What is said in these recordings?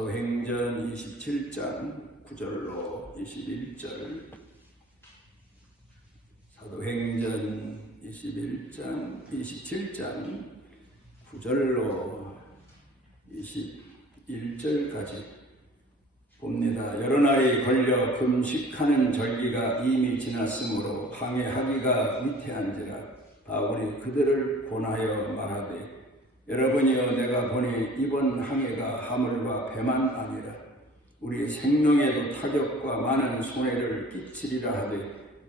사도행전 27장 9절로 21절, 사도행전 27장 9절로 21절까지 봅니다. 여러 날이 걸려 금식하는 절기가 이미 지났으므로 항해하기가 위태한지라 바울이 그들을 권하여 말하되, 여러분이여, 내가 보니 이번 항해가 하물과 배만 아니라 우리 생명에도 타격과 많은 손해를 끼치리라 하되,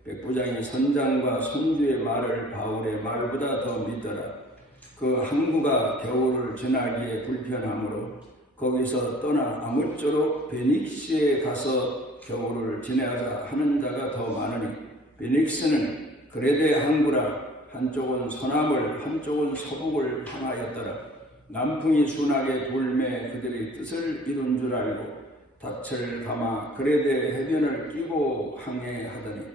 백부장이 선장과 선주의 말을 바울의 말보다 더 믿더라. 그 항구가 겨울을 지나기에 불편하므로 거기서 떠나 아무쪼록 베닉스에 가서 겨울을 지내자 하는 자가 더 많으니, 베닉스는 그레데 항구라 한쪽은 서남을 한쪽은 서북을 향하였더라. 남풍이 순하게 불매 그들이 뜻을 이룬 줄 알고 닻을 감아 그레데 해변을 끼고 항해하더니,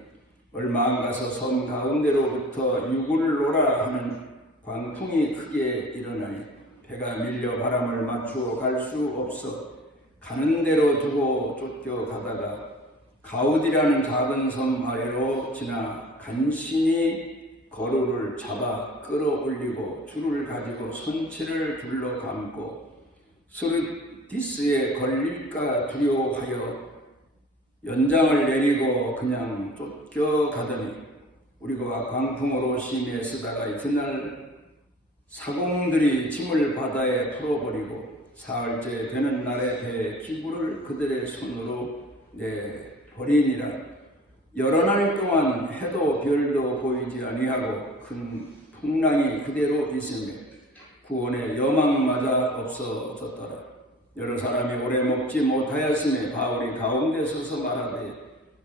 얼마 안 가서 섬 가운데로부터 유굴로라 하는 광풍이 크게 일어나니 배가 밀려 바람을 맞추어 갈 수 없어 가는 대로 두고 쫓겨가다가 가우디라는 작은 섬 아래로 지나 간신히 거루를 잡아 끌어올리고 줄을 가지고 선체를 둘러감고 스르디스에 걸릴까 두려워하여 연장을 내리고 그냥 쫓겨가더니, 우리가 광풍으로 심히 쓰다가 이튿날 사공들이 짐을 바다에 풀어버리고 사흘째 되는 날에 배 기구를 그들의 손으로 내버리니라. 여러 날 동안 해도 별도 보이지 아니하고 큰 풍랑이 그대로 있으며 구원의 여망마저 없어졌더라. 여러 사람이 오래 먹지 못하였으며 바울이 가운데 서서 말하되,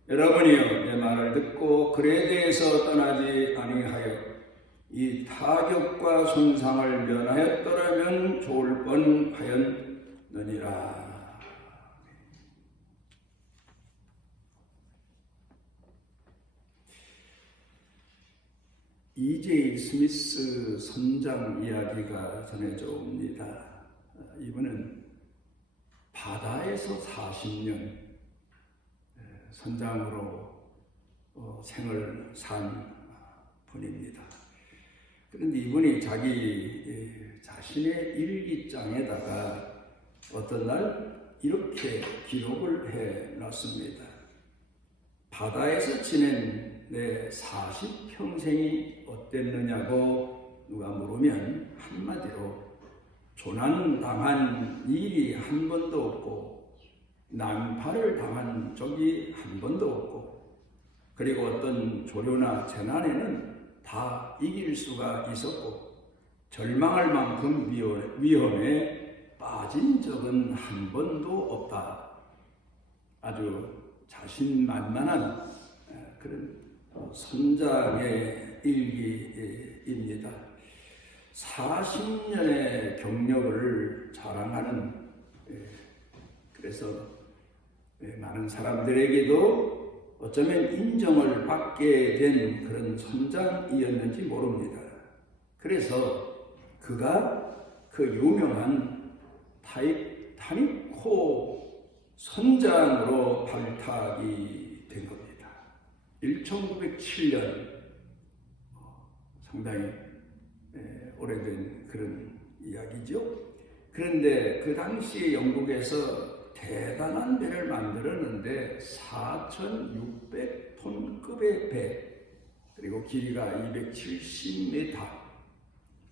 여러분이여, 내 말을 듣고 그레데에서 떠나지 아니하여 이 타격과 손상을 면하였더라면 좋을 뻔하였느니라. 이제이 스미스 선장 이야기가 전해져 옵니다. 이분은 바다에서 40년 선장으로 생을 산 분입니다. 그런데 이분이 자기 자신의 일기장에다가 어떤 날 이렇게 기록을 해놨습니다. 바다에서 지낸 내 40평생이 어땠느냐고 누가 물으면 한마디로 조난당한 일이 한 번도 없고 난파를 당한 적이 한 번도 없고, 그리고 어떤 조류나 재난에는 다 이길 수가 있었고 절망할 만큼 위험에 빠진 적은 한 번도 없다. 아주 자신만만한 그런 선장의 일기입니다. 40년의 경력을 자랑하는, 그래서 많은 사람들에게도 어쩌면 인정을 받게 된 그런 선장이었는지 모릅니다. 그래서 그가 그 유명한 타이타닉호 선장으로 발탁이 된 겁니다. 1907년, 상당히 오래된 그런 이야기죠. 그런데 그 당시 영국에서 대단한 배를 만들었는데 4,600톤급의 배, 그리고 길이가 270m,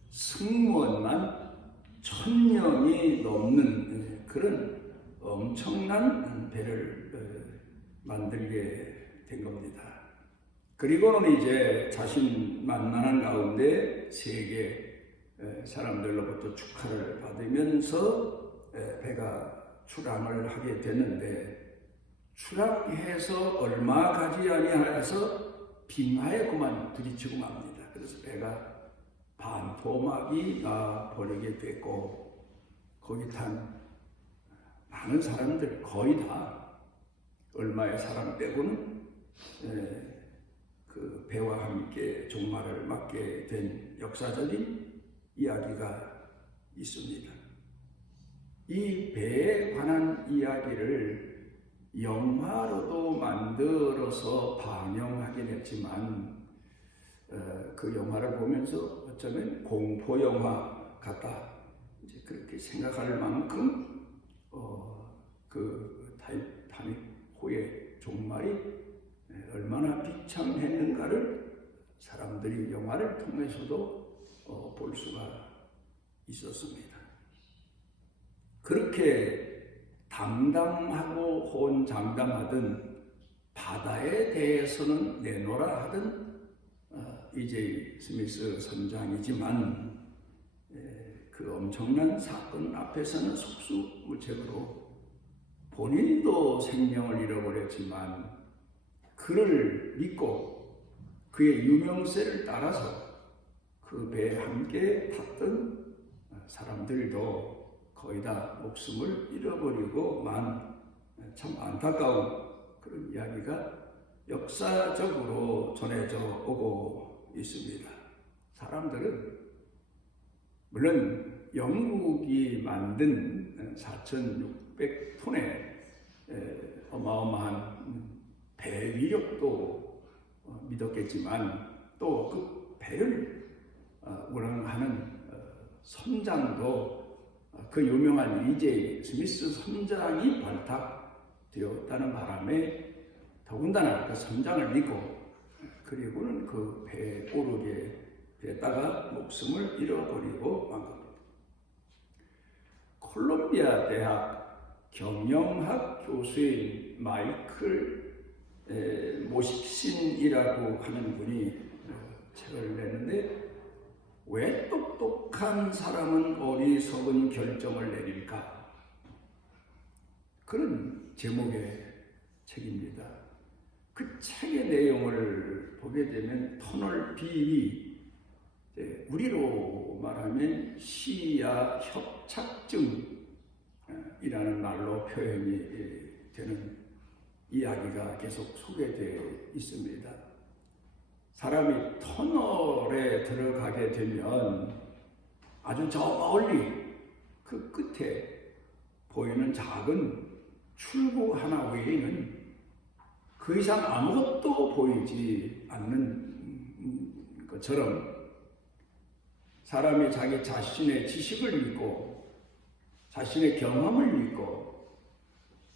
승무원만 1,000명이 넘는 그런 엄청난 배를 만들게 된 겁니다. 그리고는 이제 자신만만한 가운데 세계 사람들로부터 축하를 받으면서 배가 출항을 하게 됐는데, 출항해서 얼마 가지 아니하여서 빙하에 그만 들이치고 맙니다. 그래서 배가 반토막이 나 버리게 됐고, 거기 탄 많은 사람들 거의 다 얼마의 사람 빼고는 그 배와 함께 종말을 맞게 된 역사적인 이야기가 있습니다. 이 배에 관한 이야기를 영화로도 만들어서 방영하긴 했지만 그 영화를 보면서 어쩌면 공포 영화 같다 이제 그렇게 생각할 만큼 그 타이타닉호의 종말이 얼마나 비참했는가를 사람들이 영화를 통해서도 볼 수가 있었습니다. 그렇게 담담하고 혼장담하던 바다에 대해서는 내놓으라 하던 E.J. 스미스 선장이지만 그 엄청난 사건 앞에서는 속수무책으로 본인도 생명을 잃어버렸지만 그를 믿고 그의 유명세를 따라서 그 배에 함께 탔던 사람들도 거의 다 목숨을 잃어버리고 참 안타까운 그런 이야기가 역사적으로 전해져 오고 있습니다. 사람들은 물론 영국이 만든 4,600톤의 어마어마한 배 위력도 믿었겠지만 또 그 배를 운항하는 선장도 그 유명한 E.J. 스미스 선장이 발탁되었다는 바람에 더군다나 그 선장을 믿고 그리고는 그 배에 오르게 됐다가 목숨을 잃어버리고 만 겁니다. 콜롬비아 대학 경영학 교수인 마이클 모식신이라고 하는 분이 책을 내는데 왜 똑똑한 사람은 어리석은 결정을 내릴까? 그런 제목의 책입니다. 그 책의 내용을 보게 되면 터널 비위, 우리로 말하면 시야 협착증이라는 말로 표현이 되는 이야기가 계속 소개되어 있습니다. 사람이 터널에 들어가게 되면 아주 저 멀리 그 끝에 보이는 작은 출구 하나 외에는 그 이상 아무것도 보이지 않는 것처럼 사람이 자기 자신의 지식을 믿고 자신의 경험을 믿고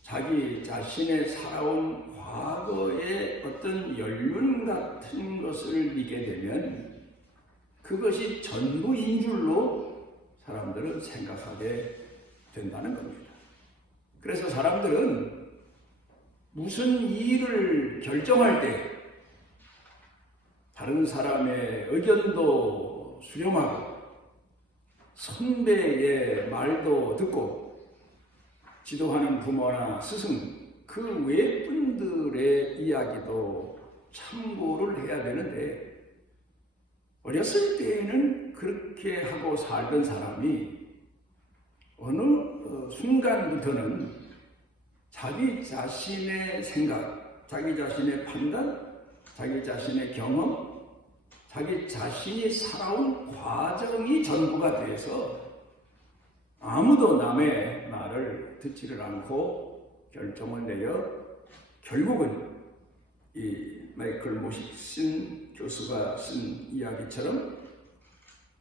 자기 자신의 살아온 과거의 어떤 연륜 같은 것을 믿게 되면 그것이 전부인 줄로 사람들은 생각하게 된다는 겁니다. 그래서 사람들은 무슨 일을 결정할 때 다른 사람의 의견도 수렴하고 선배의 말도 듣고 지도하는 부모나 스승 그 외 분들의 이야기도 참고를 해야 되는데 어렸을 때에는 그렇게 하고 살던 사람이 어느 순간부터는 자기 자신의 생각, 자기 자신의 판단, 자기 자신의 경험, 자기 자신이 살아온 과정이 전부가 돼서 아무도 남의 말을 듣지를 않고 결정을 내어 결국은 이 마이클 모식신 교수가 쓴 이야기처럼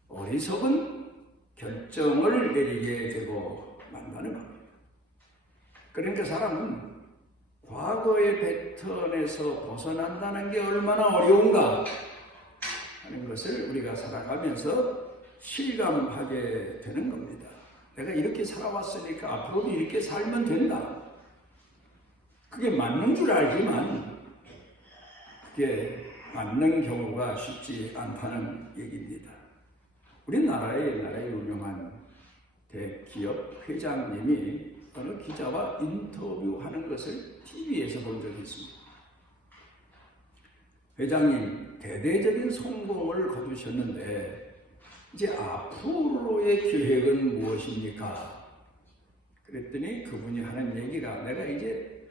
어리석은 결정을 내리게 되고 만다는 겁니다. 그러니까 사람은 과거의 패턴에서 벗어난다는 게 얼마나 어려운가 하는 것을 우리가 살아가면서 실감하게 되는 겁니다. 내가 이렇게 살아왔으니까 앞으로도 이렇게 살면 된다. 그게 맞는 줄 알지만 그게 맞는 경우가 쉽지 않다는 얘기입니다. 우리나라의 옛날에 유명한 대기업 회장님이 어느 기자와 인터뷰하는 것을 TV에서 본 적이 있습니다. 회장님, 대대적인 성공을 거두셨는데 이제 앞으로의 계획은 무엇입니까? 그랬더니 그분이 하는 얘기가 내가 이제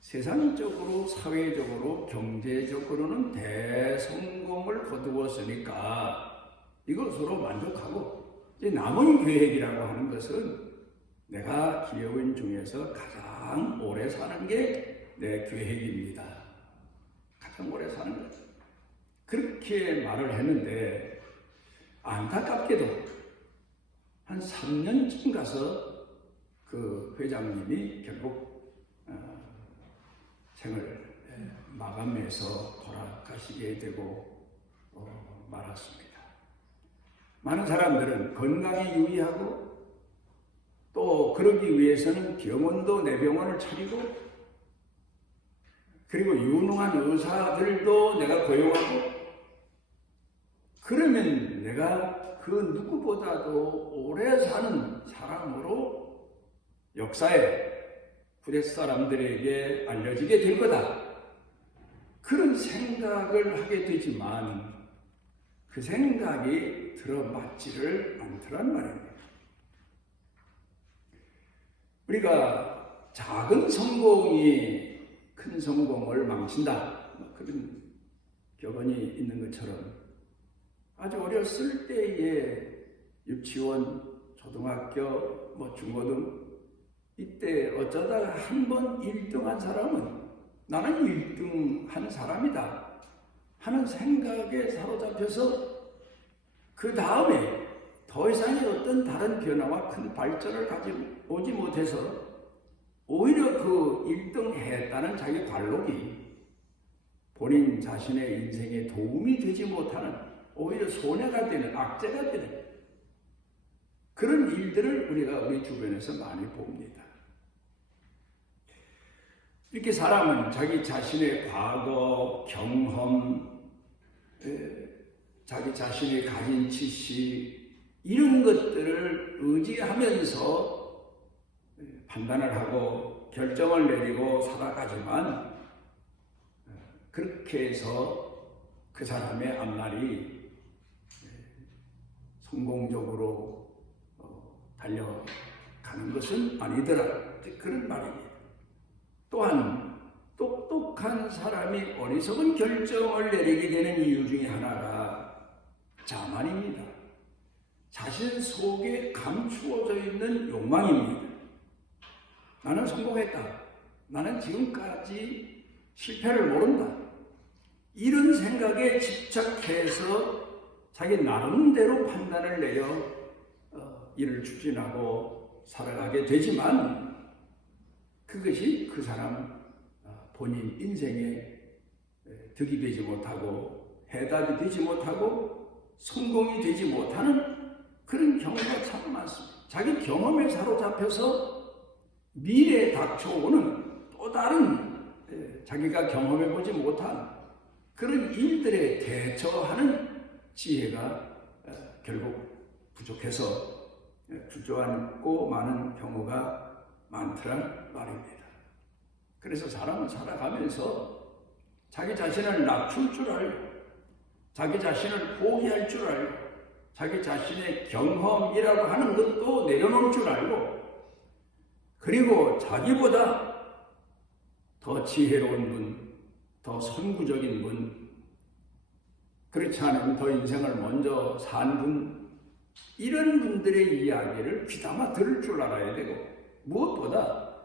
세상적으로, 사회적으로, 경제적으로는 대성공을 거두었으니까 이것으로 만족하고 이제 남은 계획이라고 하는 것은 내가 기업인 중에서 가장 오래 사는 게 내 계획입니다. 가장 오래 사는 것. 그렇게 말을 했는데 안타깝게도 한 3년쯤 가서 그 회장님이 결국 생을 마감해서 돌아가시게 되고 말았습니다. 많은 사람들은 건강에 유의하고 또 그러기 위해서는 병원도 내 병원을 차리고 그리고 유능한 의사들도 내가 고용하고 그러면 내가 그 누구보다도 오래 사는 사람으로 역사에 후대 사람들에게 알려지게 될 거다. 그런 생각을 하게 되지만 그 생각이 들어맞지를 않더란 말입니다. 우리가 작은 성공이 큰 성공을 망친다. 그런 격언이 있는 것처럼 아주 어렸을 때에 유치원, 초등학교, 중고등 이때 어쩌다가 한 번 1등한 사람은 나는 1등한 사람이다 하는 생각에 사로잡혀서 그 다음에 더 이상의 어떤 다른 변화와 큰 발전을 가져오지 못해서 오히려 그 1등 했다는 자기 관록이 본인 자신의 인생에 도움이 되지 못하는 오히려 손해가 되는 악재가 되는 그런 일들을 우리가 우리 주변에서 많이 봅니다. 이렇게 사람은 자기 자신의 과거, 경험, 자기 자신이 가진 지식 이런 것들을 의지하면서 판단을 하고 결정을 내리고 살아가지만 그렇게 해서 그 사람의 앞날이 성공적으로 달려가는 것은 아니더라. 그런 말입니다. 또한 똑똑한 사람이 어리석은 결정을 내리게 되는 이유 중에 하나가 자만입니다. 자신 속에 감추어져 있는 욕망입니다. 나는 성공했다. 나는 지금까지 실패를 모른다. 이런 생각에 집착해서 자기 나름대로 판단을 내려 일을 추진하고 살아가게 되지만 그것이 그 사람 본인 인생에 득이 되지 못하고 해답이 되지 못하고 성공이 되지 못하는 그런 경우가 참 많습니다. 자기 경험에 사로잡혀서 미래에 닥쳐오는 또 다른 자기가 경험해보지 못한 그런 일들에 대처하는 지혜가 결국 부족해서 주저앉고 많은 경우가 많더란 말입니다. 그래서 사람은 살아가면서 자기 자신을 낮출 줄 알고 자기 자신을 포기할 줄 알고 자기 자신의 경험이라고 하는 것도 내려놓을 줄 알고 그리고 자기보다 더 지혜로운 분, 더 선구적인 분, 그렇지 않으면 더 인생을 먼저 산 분, 이런 분들의 이야기를 귀담아 들을 줄 알아야 되고 무엇보다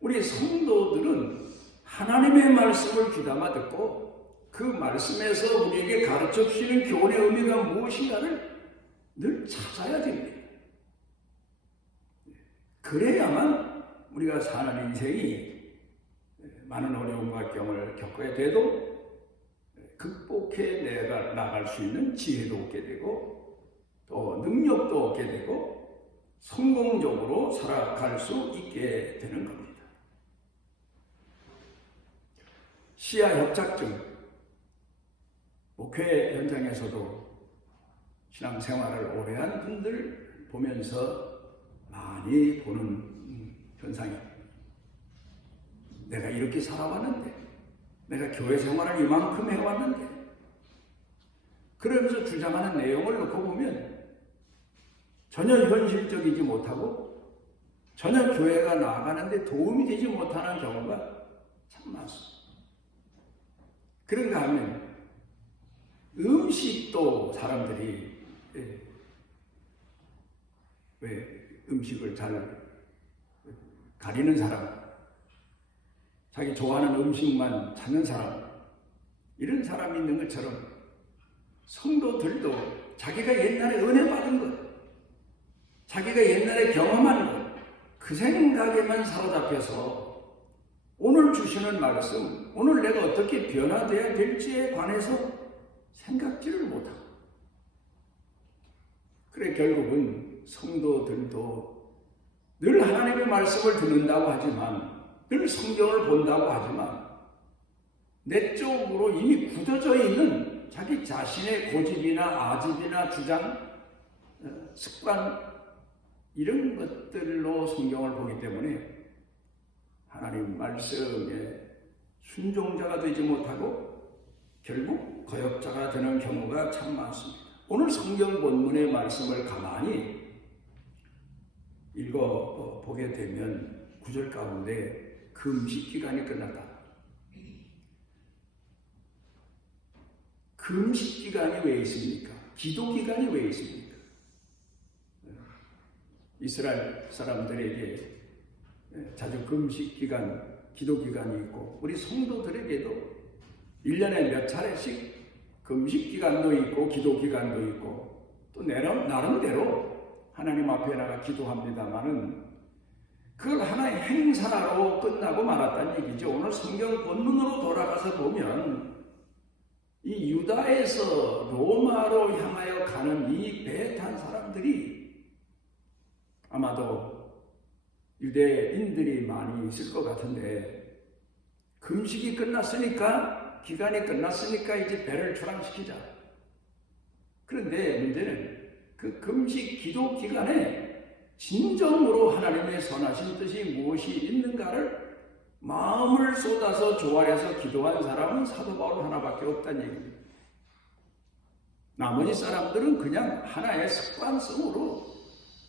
우리 성도들은 하나님의 말씀을 귀담아 듣고 그 말씀에서 우리에게 가르쳐 주시는 교훈의 의미가 무엇인가를 늘 찾아야 됩니다. 그래야만 우리가 사는 인생이 많은 어려움과 경험을 겪어야 돼도 극복해 나갈 수 있는 지혜도 얻게 되고 또 능력도 얻게 되고 성공적으로 살아갈 수 있게 되는 겁니다. 시야협착증, 목회 현장에서도 신앙생활을 오래 한 분들 보면서 많이 보는 현상입니다. 내가 이렇게 살아왔는데, 내가 교회 생활을 이만큼 해왔는데, 그러면서 주장하는 내용을 놓고 보면 전혀 현실적이지 못하고 전혀 교회가 나아가는데 도움이 되지 못하는 경우가 참 많습니다. 그런가 하면 음식도 사람들이 왜 음식을 잘 가리는 사람, 자기 좋아하는 음식만 찾는 사람, 이런 사람이 있는 것처럼 성도들도 자기가 옛날에 은혜 받은 것, 자기가 옛날에 경험한 것, 그 생각에만 사로잡혀서 오늘 주시는 말씀, 오늘 내가 어떻게 변화되어야 될지에 관해서 생각지를 못하고, 그래 결국은 성도들도 늘 하나님의 말씀을 듣는다고 하지만, 늘 성경을 본다고 하지만 내적으로 이미 굳어져 있는 자기 자신의 고집이나 아집이나 주장, 습관, 이런 것들로 성경을 보기 때문에 하나님 말씀에 순종자가 되지 못하고 결국 거역자가 되는 경우가 참 많습니다. 오늘 성경 본문의 말씀을 가만히 읽어보게 되면 9절 가운데 금식 기간이 끝났다. 금식 기간이 왜 있습니까? 기도 기간이 왜 있습니까? 이스라엘 사람들에게 자주 금식 기간, 기도 기간이 있고, 우리 성도들에게도 1년에 몇 차례씩 금식 기간도 있고 기도 기간도 있고, 또 나름대로 하나님 앞에 나가 기도합니다마는 그걸 하나의 행사로 끝나고 말았다는 얘기죠. 오늘 성경 본문으로 돌아가서 보면 이 유다에서 로마로 향하여 가는 이 배에 탄 사람들이 아마도 유대인들이 많이 있을 것 같은데, 금식이 끝났으니까, 기간이 끝났으니까 이제 배를 출항시키자. 그런데 문제는 그 금식 기도 기간에 진정으로 하나님의 선하신 뜻이 무엇이 있는가를 마음을 쏟아서 조아려서 기도한 사람은 사도 바울 하나밖에 없다는 얘기입니다. 나머지 사람들은 그냥 하나의 습관성으로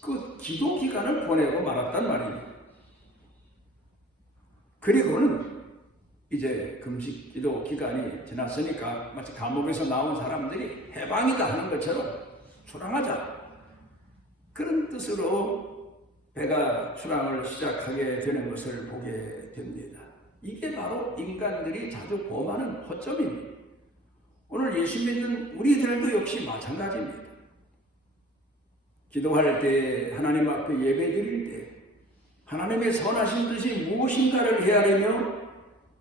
그 기도 기간을 보내고 말았단 말입니다. 그리고는 이제 금식 기도 기간이 지났으니까 마치 감옥에서 나온 사람들이 해방이다 하는 것처럼 출항하자, 그런 뜻으로 배가 출항을 시작하게 되는 것을 보게 됩니다. 이게 바로 인간들이 자주 범하는 허점입니다. 오늘 예수 믿는 우리들도 역시 마찬가지입니다. 기도할 때, 하나님 앞에 예배 드릴 때 하나님의 선하신 뜻이 무엇인가를 헤아리며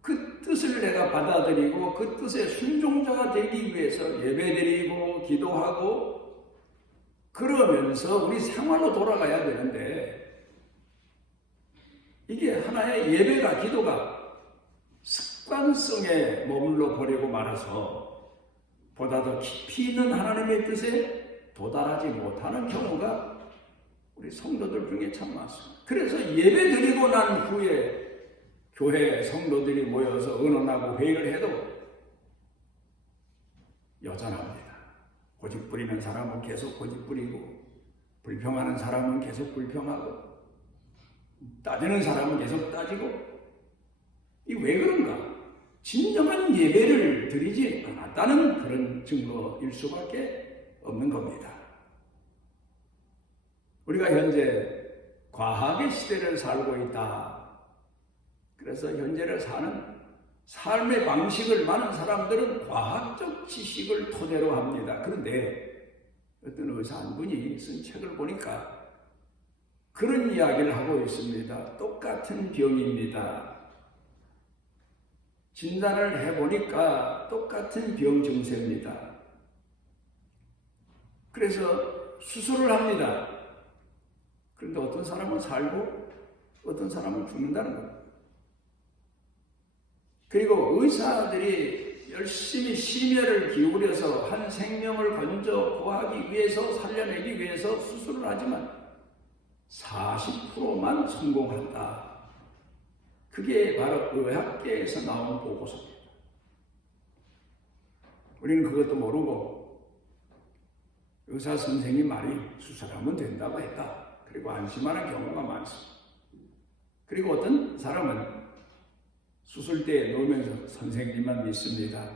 그 뜻을 내가 받아들이고 그 뜻의 순종자가 되기 위해서 예배드리고 기도하고 그러면서 우리 생활로 돌아가야 되는데, 이게 하나의 예배가, 기도가 습관성에 머물러 버리고 말아서 보다 더 깊이 있는 하나님의 뜻에 도달하지 못하는 경우가 우리 성도들 중에 참 많습니다. 그래서 예배 드리고 난 후에 교회 성도들이 모여서 의논하고 회의를 해도 여전합니다. 고집 부리는 사람은 계속 고집 부리고, 불평하는 사람은 계속 불평하고, 따지는 사람은 계속 따지고, 이 왜 그런가? 진정한 예배를 드리지 않았다는 그런 증거일 수밖에 없는 겁니다. 우리가 현재 과학의 시대를 살고 있다. 그래서 현재를 사는 삶의 방식을 많은 사람들은 과학적 지식을 토대로 합니다. 그런데 어떤 의사 한 분이 쓴 책을 보니까 그런 이야기를 하고 있습니다. 똑같은 병입니다. 진단을 해보니까 똑같은 병 증세입니다. 그래서 수술을 합니다. 그런데 어떤 사람은 살고 어떤 사람은 죽는다는 겁니다. 그리고 의사들이 열심히 심혈을 기울여서 한 생명을 건져 구하기 위해서, 살려내기 위해서 수술을 하지만 40%만 성공한다. 그게 바로 의학계에서 나온 보고서입니다. 우리는 그것도 모르고 의사 선생님 말이 수술하면 된다고 했다. 그리고 안심하는 경우가 많습니다. 그리고 어떤 사람은 수술대에 놓으면서 선생님만 믿습니다.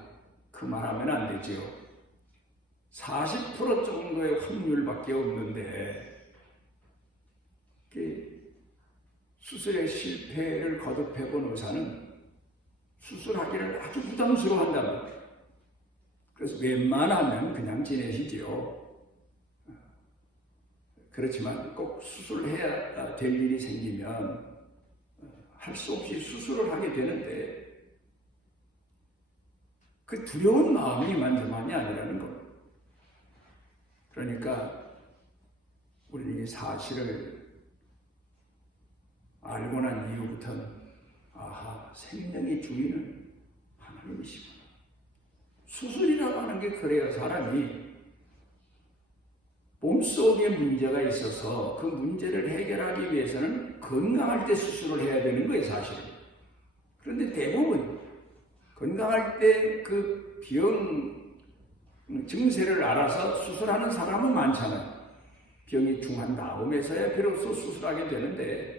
그 말하면 안 되지요. 40% 정도의 확률밖에 없는데 수술의 실패를 거듭해본 의사는 수술하기를 아주 부담스러워한단 말이에요. 그래서 웬만하면 그냥 지내시지요. 그렇지만 꼭 수술해야 될 일이 생기면 할 수 없이 수술을 하게 되는데 그 두려운 마음이 만만이 아니라는 것. 그러니까 우리는 이 사실을 알고 난 이후부터는 아하, 생명의 주인은 하나님이시구나. 수술이라고 하는 게 그래요. 사람이 몸속에 문제가 있어서 그 문제를 해결하기 위해서는 건강할 때 수술을 해야 되는 거예요, 사실은. 그런데 대부분 건강할 때 그 병 증세를 알아서 수술하는 사람은 많잖아요. 병이 중한 다음에서야 비로소 수술하게 되는데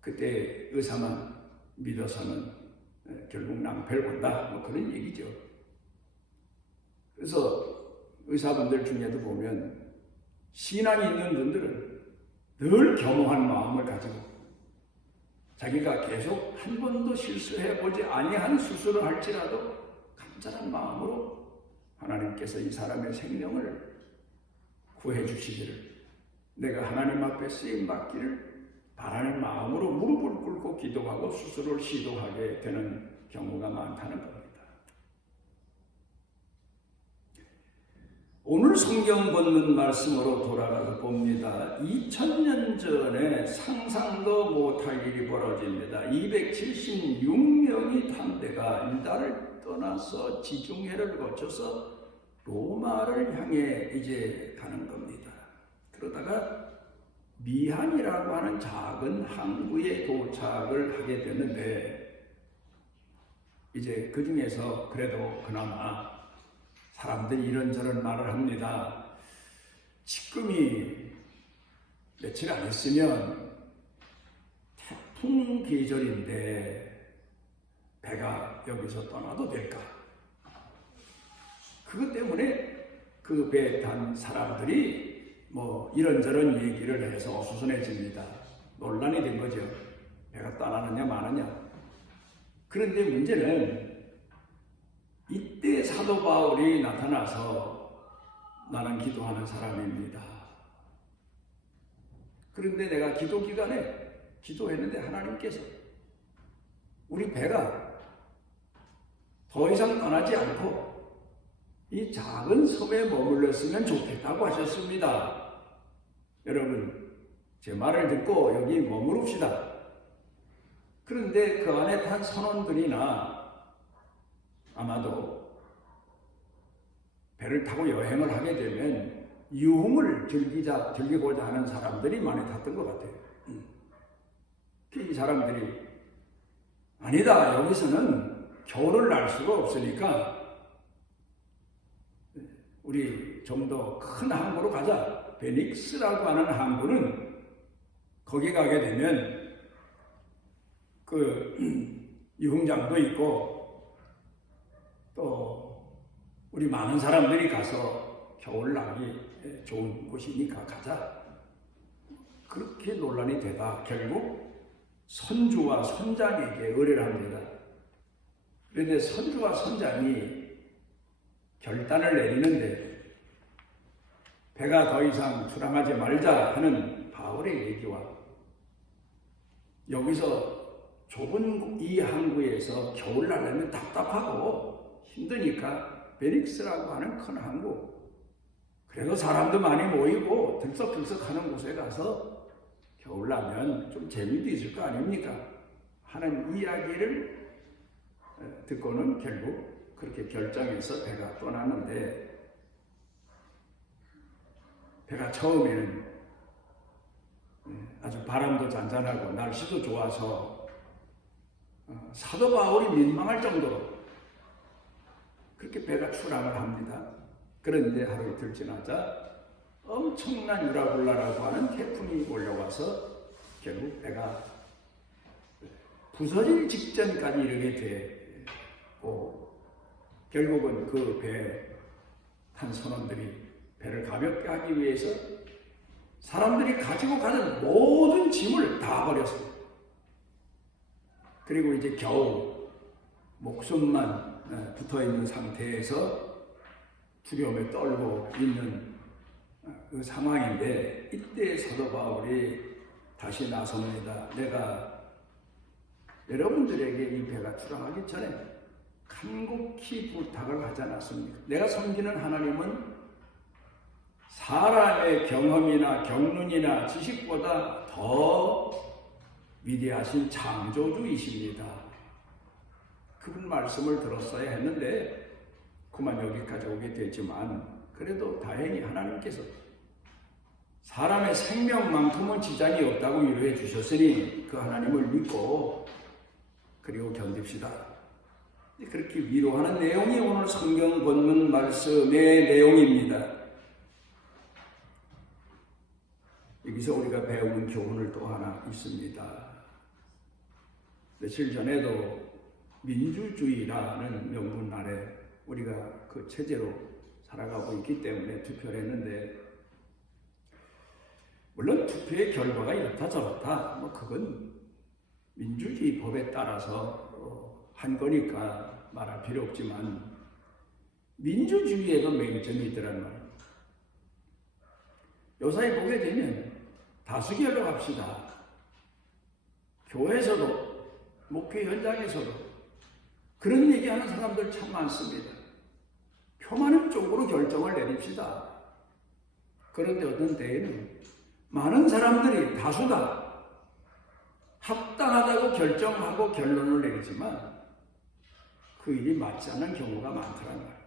그때 의사만 믿어서는 결국 낭패를 본다, 뭐 그런 얘기죠. 그래서 의사분들 중에도 보면 신앙이 있는 분들은 늘 겸허한 마음을 가지고 자기가 계속 한 번도 실수해보지 아니한 수술을 할지라도 간절한 마음으로 하나님께서 이 사람의 생명을 구해주시기를, 내가 하나님 앞에 쓰임받기를 바라는 마음으로 무릎을 꿇고 기도하고 수술을 시도하게 되는 경우가 많다는 겁니다. 오늘 성경 본문 말씀으로 돌아가서 봅니다. 2000년 전에 상상도 못할 일이 벌어집니다. 276명이 탄대가 이달을 떠나서 지중해를 거쳐서 로마를 향해 이제 가는 겁니다. 그러다가 미한이라고 하는 작은 항구에 도착을 하게 되는데, 이제 그 중에서 그래도 그나마 사람들이 이런저런 말을 합니다. 지금이 며칠 안 있으면 태풍 계절인데 배가 여기서 떠나도 될까? 그것 때문에 그 배에 탄 사람들이 뭐 이런저런 얘기를 해서 어수선해집니다. 논란이 된 거죠. 배가 떠나느냐 마느냐. 그런데 문제는 이때 사도 바울이 나타나서 나는 기도하는 사람입니다. 그런데 내가 기도 기간에 기도했는데 하나님께서 우리 배가 더 이상 떠나지 않고 이 작은 섬에 머물렀으면 좋겠다고 하셨습니다. 여러분, 제 말을 듣고 여기 머무릅시다. 그런데 그 안에 탄 선원들이나 아마도 배를 타고 여행을 하게 되면 유흥을 즐기고자 하는 사람들이 많이 탔던 것 같아요. 이 사람들이 아니다, 여기서는 겨울을 날 수가 없으니까 우리 좀 더 큰 항구로 가자. 베닉스라고 하는 항구는 거기 가게 되면 그 유흥장도 있고 또 우리 많은 사람들이 가서 겨울 나기 좋은 곳이니까 가자. 그렇게 논란이 되다 결국 선주와 선장에게 의뢰를 합니다. 그런데 선주와 선장이 결단을 내리는데 배가 더 이상 출항하지 말자 하는 바울의 얘기와 여기서 좁은 이 항구에서 겨울 나려면 답답하고 힘드니까 베닉스라고 하는 큰 항구, 그래도 사람도 많이 모이고 들썩들썩 하는 곳에 가서 겨울 나면 좀 재미도 있을 거 아닙니까? 하는 이야기를 듣고는 결국 그렇게 결정해서 배가 떠났는데, 배가 처음에는 아주 바람도 잔잔하고 날씨도 좋아서 사도 바울이 민망할 정도로 그렇게 배가 출항을 합니다. 그런데 하루 이틀 지나자 엄청난 유라굴라라고 하는 태풍이 몰려와서 결국 배가 부서질 직전까지 이르게 되고, 결국은 그 배에 탄 선원들이 배를 가볍게 하기 위해서 사람들이 가지고 가는 모든 짐을 다 버렸어요. 그리고 이제 겨우 목숨만 붙어있는 상태에서 두려움에 떨고 있는 그 상황인데, 이때 사도 바울이 다시 나섭니다. 내가 여러분들에게 이 배가 출항하기 전에 간곡히 부탁을 하지 않았습니까? 내가 섬기는 하나님은 사람의 경험이나 경륜이나 지식보다 더 위대하신 창조주이십니다. 그분 말씀을 들었어야 했는데 그만 여기까지 오게 됐지만, 그래도 다행히 하나님께서 사람의 생명만큼은 지장이 없다고 위로해 주셨으니 그 하나님을 믿고 그리고 견딥시다. 그렇게 위로하는 내용이 오늘 성경 본문 말씀의 내용입니다. 여기서 우리가 배우는 교훈을 또 하나 있습니다. 며칠 전에도 민주주의라는 명분 아래 우리가 그 체제로 살아가고 있기 때문에 투표를 했는데, 물론 투표의 결과가 이렇다 저렇다, 그건 민주주의 법에 따라서 한 거니까 말할 필요 없지만, 민주주의에도 맹점이 있더란 말입니다. 요사이 보게 되면 다수결로 갑시다. 교회에서도, 목회 현장에서도 그런 얘기하는 사람들 참 많습니다. 표 많은 쪽으로 결정을 내립시다. 그런데 어떤 때에는 많은 사람들이, 다수가 합당하다고 결정하고 결론을 내리지만 그 일이 맞지 않는 경우가 많더란 말이에요.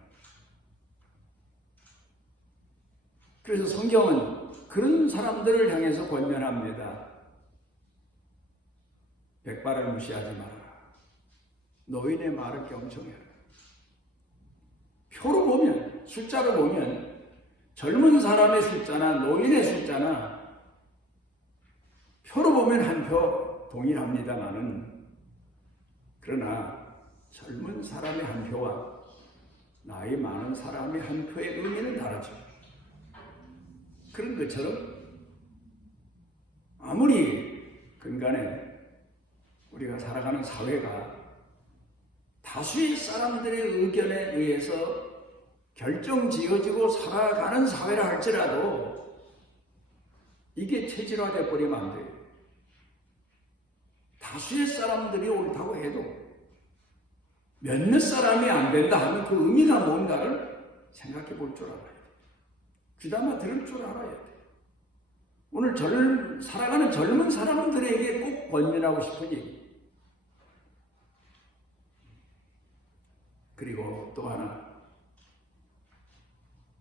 그래서 성경은 그런 사람들을 향해서 권면합니다. 백발을 무시하지 마라. 노인의 말을 경청해라. 표로 보면, 숫자로 보면 젊은 사람의 숫자나 노인의 숫자나 표로 보면 한 표 동일합니다마는, 그러나 젊은 사람의 한 표와 나이 많은 사람의 한 표의 의미는 다르죠. 그런 것처럼 아무리 근간에 우리가 살아가는 사회가 다수의 사람들의 의견에 의해서 결정지어지고 살아가는 사회라 할지라도 이게 체질화되어 버리면 안 돼요. 다수의 사람들이 옳다고 해도 몇몇 사람이 안 된다 하면 그 의미가 뭔가를 생각해 볼 줄 알아야 돼요. 귀담아 들을 줄 알아야 돼요. 오늘 살아가는 젊은 사람들에게 꼭 권면하고 싶은 얘기. 그리고 또 하나,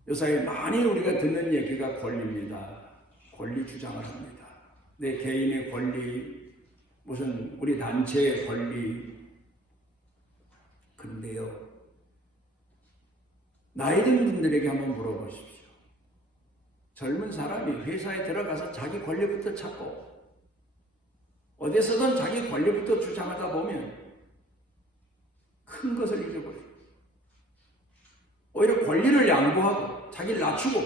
요사이 많이 우리가 듣는 얘기가 권리입니다. 권리 주장을 합니다. 내 개인의 권리, 무슨 우리 단체의 권리. 근데요, 나이 든 분들에게 한번 물어보십시오. 젊은 사람이 회사에 들어가서 자기 권리부터 찾고 어디서든 자기 권리부터 주장하다 보면 큰 것을 잊어버려요. 오히려 권리를 양보하고 자기를 낮추고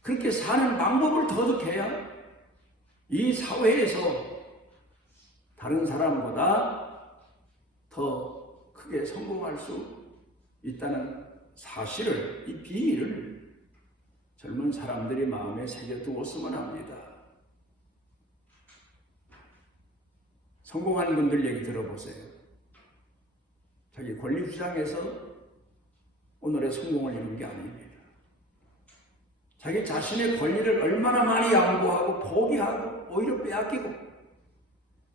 그렇게 사는 방법을 터득해야 이 사회에서 다른 사람보다 더 크게 성공할 수 있다는 사실을, 이 비밀을 젊은 사람들이 마음에 새겨두었으면 합니다. 성공한 분들 얘기 들어보세요. 자기 권리 주장에서 오늘의 성공을 이룬 게 아닙니다. 자기 자신의 권리를 얼마나 많이 양보하고 포기하고 오히려 빼앗기고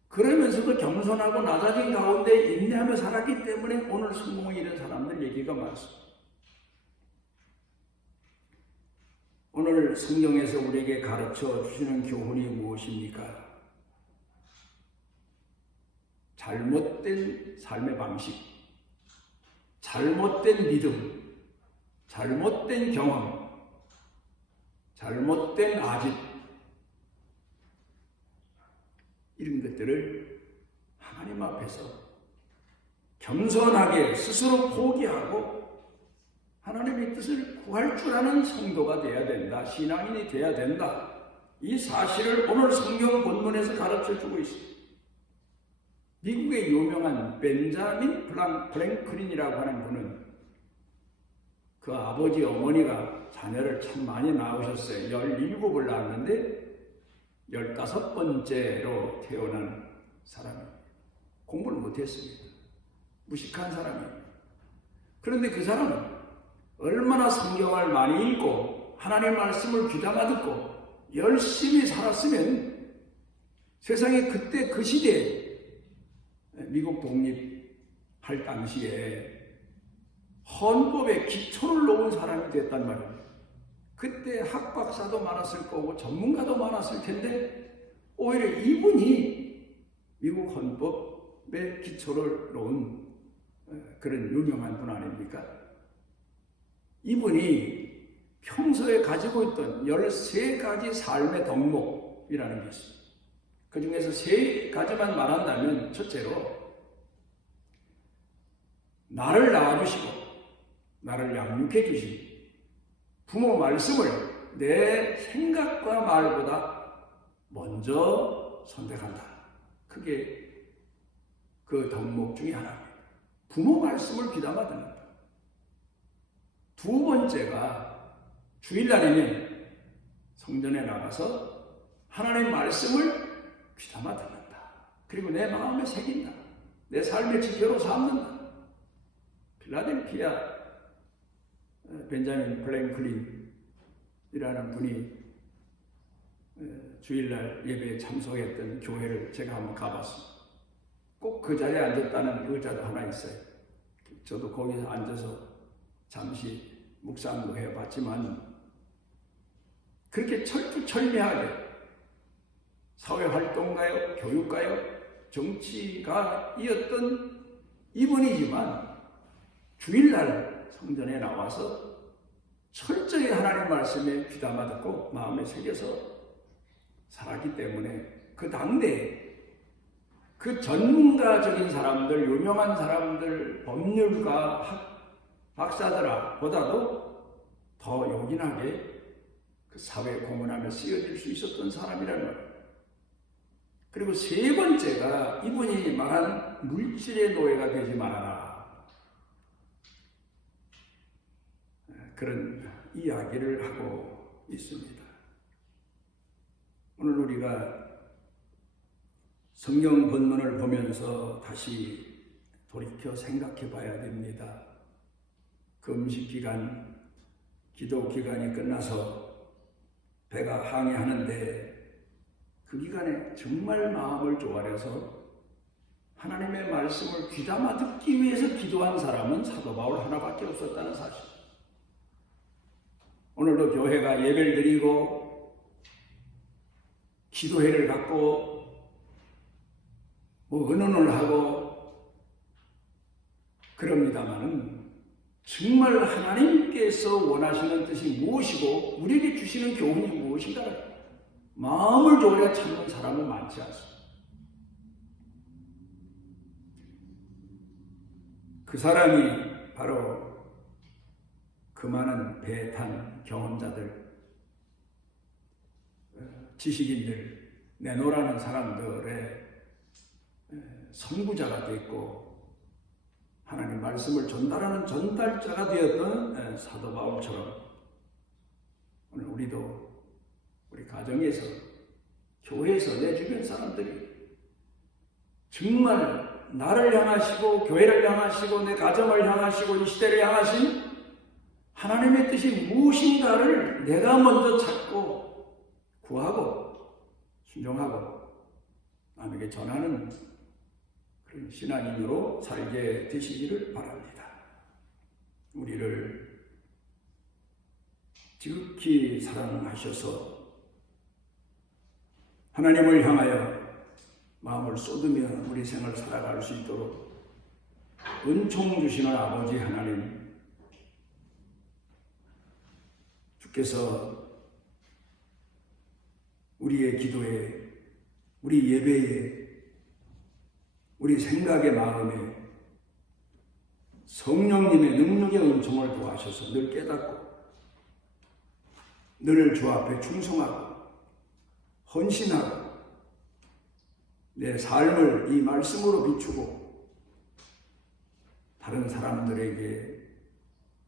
그러면서도 겸손하고 낮아진 가운데 인내하며 살았기 때문에 오늘 성공을 이룬 사람들 얘기가 많습니다. 오늘 성경에서 우리에게 가르쳐 주시는 교훈이 무엇입니까? 잘못된 삶의 방식, 잘못된 믿음, 잘못된 경험, 잘못된 아집, 이런 것들을 하나님 앞에서 겸손하게 스스로 포기하고 하나님의 뜻을 구할 줄 아는 성도가 되어야 된다. 신앙인이 되어야 된다. 이 사실을 오늘 성경 본문에서 가르쳐주고 있습니다. 미국의 유명한 벤자민 프랭클린이라고 하는 분은 그 아버지 어머니가 자녀를 참 많이 낳으셨어요. 17을 낳았는데 15번째로 태어난 사람이에요. 공부를 못했습니다. 무식한 사람이에요. 그런데 그 사람은 얼마나 성경을 많이 읽고 하나님의 말씀을 귀담아 듣고 열심히 살았으면 세상에 그때 그 시대에 미국 독립할 당시에 헌법의 기초를 놓은 사람이 됐단 말이에요. 그때 학박사도 많았을 거고 전문가도 많았을 텐데 오히려 이분이 미국 헌법의 기초를 놓은 그런 유명한 분 아닙니까? 이분이 평소에 가지고 있던 13가지 삶의 덕목이라는 게 있습니다. 그 중에서 3가지만 말한다면 첫째로 나를 낳아주시고 나를 양육해 주신 부모 말씀을 내 생각과 말보다 먼저 선택한다. 그게 그 덕목 중에 하나입니다. 부모 말씀을 귀담아 듣는다. 두 번째가 주일날이면 성전에 나가서 하나님의 말씀을 귀담아 듣는다. 그리고 내 마음에 새긴다. 내 삶의 지표로 삼는다. 필라델피아 벤자민 프랭클린이라는 분이 주일날 예배에 참석했던 교회를 제가 한번 가봤습니다. 꼭 그 자리에 앉았다는 의자도 하나 있어요. 저도 거기서 앉아서 잠시 묵상도 해봤지만 그렇게 철두철미하게 사회활동가요, 교육가요, 정치가이었던 이분이지만 주일날 성전에 나와서 철저히 하나님 말씀에 귀담아 듣고 마음에 새겨서 살았기 때문에 그 당대에 그 전문가적인 사람들, 유명한 사람들, 법률가, 박사들보다도 더 요긴하게 그 사회 공헌하며 쓰여질 수 있었던 사람이라는 거예요. 그리고 세 번째가 이분이 말한 물질의 노예가 되지 말아라. 그런 이야기를 하고 있습니다. 오늘 우리가 성경 본문을 보면서 다시 돌이켜 생각해 봐야 됩니다. 금식 기간, 기도 기간이 끝나서 배가 항해하는데 그 기간에 정말 마음을 조아려서 하나님의 말씀을 귀담아 듣기 위해서 기도한 사람은 사도 바울 하나밖에 없었다는 사실. 오늘도 교회가 예배를 드리고 기도회를 갖고 의논을 하고 그럽니다마는 정말 하나님께서 원하시는 뜻이 무엇이고 우리에게 주시는 교훈이 무엇인가 마음을 조아려 찾는 사람은 많지 않습니다. 그 사람이 바로 그 많은 배 탄 경험자들, 지식인들, 내노라는 사람들의 선구자가 됐고 하나님 말씀을 전달하는 전달자가 되었던 사도 바울처럼 오늘 우리도 우리 가정에서 교회에서 내 주변 사람들이 정말 나를 향하시고 교회를 향하시고 내 가정을 향하시고 이 시대를 향하신 하나님의 뜻이 무엇인가를 내가 먼저 찾고 구하고 순종하고 남에게 전하는 그런 신앙인으로 살게 되시기를 바랍니다. 우리를 지극히 사랑하셔서 하나님을 향하여 마음을 쏟으며 우리 생을 살아갈 수 있도록 은총 주시는 아버지 하나님, 주께서 우리의 기도에, 우리 예배에, 우리 생각의 마음에 성령님의 능력의 은총을 도와셔서 늘 깨닫고 늘 주 앞에 충성하고 헌신하고 내 삶을 이 말씀으로 비추고 다른 사람들에게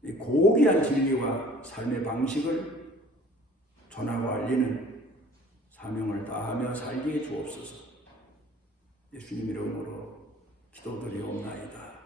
이 고귀한 진리와 삶의 방식을 전하고 알리는 사명을 다하며 살게 해 주옵소서. 예수님 이름으로 기도드리옵나이다.